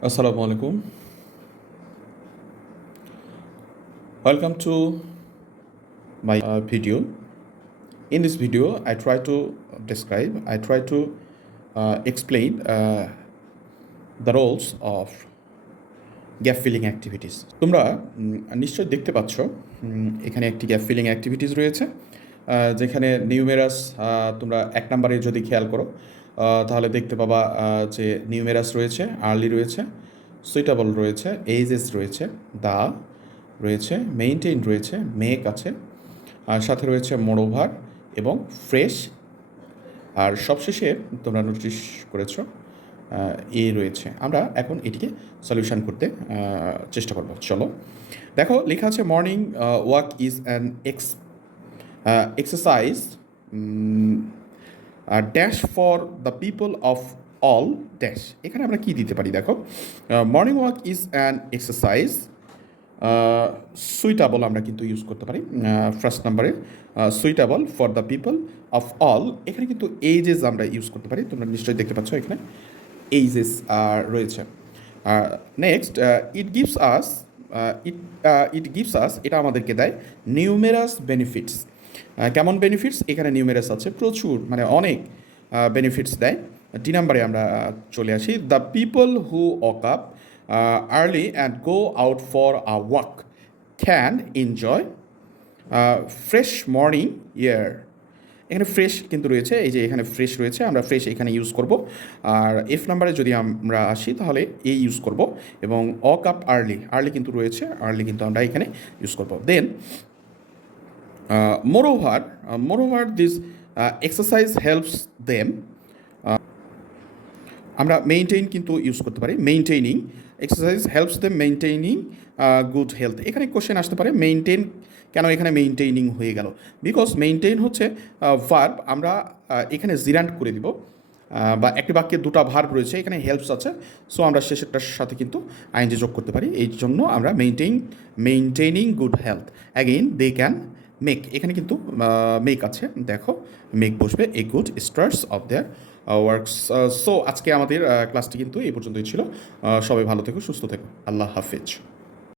Assalamu alaikum. Welcome to my video. In this video, I try to explain the roles of gap filling activities. তোমরা নিশ্চয়ই দেখতে পাচ্ছ এখানে একটি gap filling activities রয়েছে, যেখানে নিউমেরাস তোমরা 1 নম্বরে যদি খেয়াল করো তাহলে দেখতে পাবা যে নিউমেরাস রয়েছে, আর্লি রয়েছে, সুইটেবল রয়েছে, এইজেস রয়েছে, দা রয়েছে, মেইনটেইন রয়েছে, মেক আছে, আর সাথে রয়েছে মোরওভার এবং ফ্রেশ, আর সবশেষে তোমরা নোটিস করেছো এ রয়েছে। আমরা এখন এটিকে সলিউশন করতে চেষ্টা করব। চলো দেখো, লেখা আছে morning walk is an exercise dash for the people of all dash. এখানে আমরা কি দিতে পারি? দেখো, morning walk is an exercise suitable আমরা কিন্তু ইউজ করতে পারি ফার্স্ট নাম্বারে, suitable for the people of all. এখানে কিন্তু এইজেস আমরা ইউজ করতে পারি, তোমরা নিশ্চয়ই দেখতে পাচ্ছ এখানে এইজেস রয়েছে। নেক্সট, ইট গিভস আস, এটা আমাদেরকে দেয় নিউমেরাস বেনিফিটস। কেমন বেনিফিটস? এখানে নিউমেরাস আছে, প্রচুর, মানে অনেক বেনিফিটস দেয়। 2 নম্বরে আমরা চলে আসি, the people who walk up early and go out for a walk can enjoy fresh morning air. এখানে ফ্রেশ কিন্তু রয়েছে, এই যে এখানে ফ্রেশ রয়েছে, আমরা ফ্রেশ এখানে ইউজ করব। আর এফ নাম্বারে যদি আমরা আসি তাহলে এই ইউজ করব, এবং ওয়াক আপ আর্লি কিন্তু রয়েছে, আর্লি কিন্তু আমরা এখানে ইউজ করব। Then moreover this exercise helps them, আমরা মেইনটেইন কিন্তু ইউজ করতে পারি, maintaining exercise helps them maintaining good health. এখানে কোশ্চেন আসতে পারে মেইনটেইন কেন এখানে মেইনটেইনিং হয়ে গেল? বিকজ মেইনটেইন হচ্ছে ভার্ব, আমরা এখানে জিরান্ট করে দিব, বা একটি বাক্যে 2টা ভার্ব রয়েছে, এখানে হেল্পস আছে, সো আমরা শেষেরটার সাথে কিন্তু আইএনজি যোগ করতে পারি। এই জন্য আমরা maintaining good health. Again they can make, এখানে কিন্তু মেক আছে, দেখো মেক বসবে, a good starts of their works. So আজকে আমাদের ক্লাসটি কিন্তু এই পর্যন্তই ছিল। সবাই ভালো থেকো, সুস্থ থেকো, আল্লাহ হাফেজ।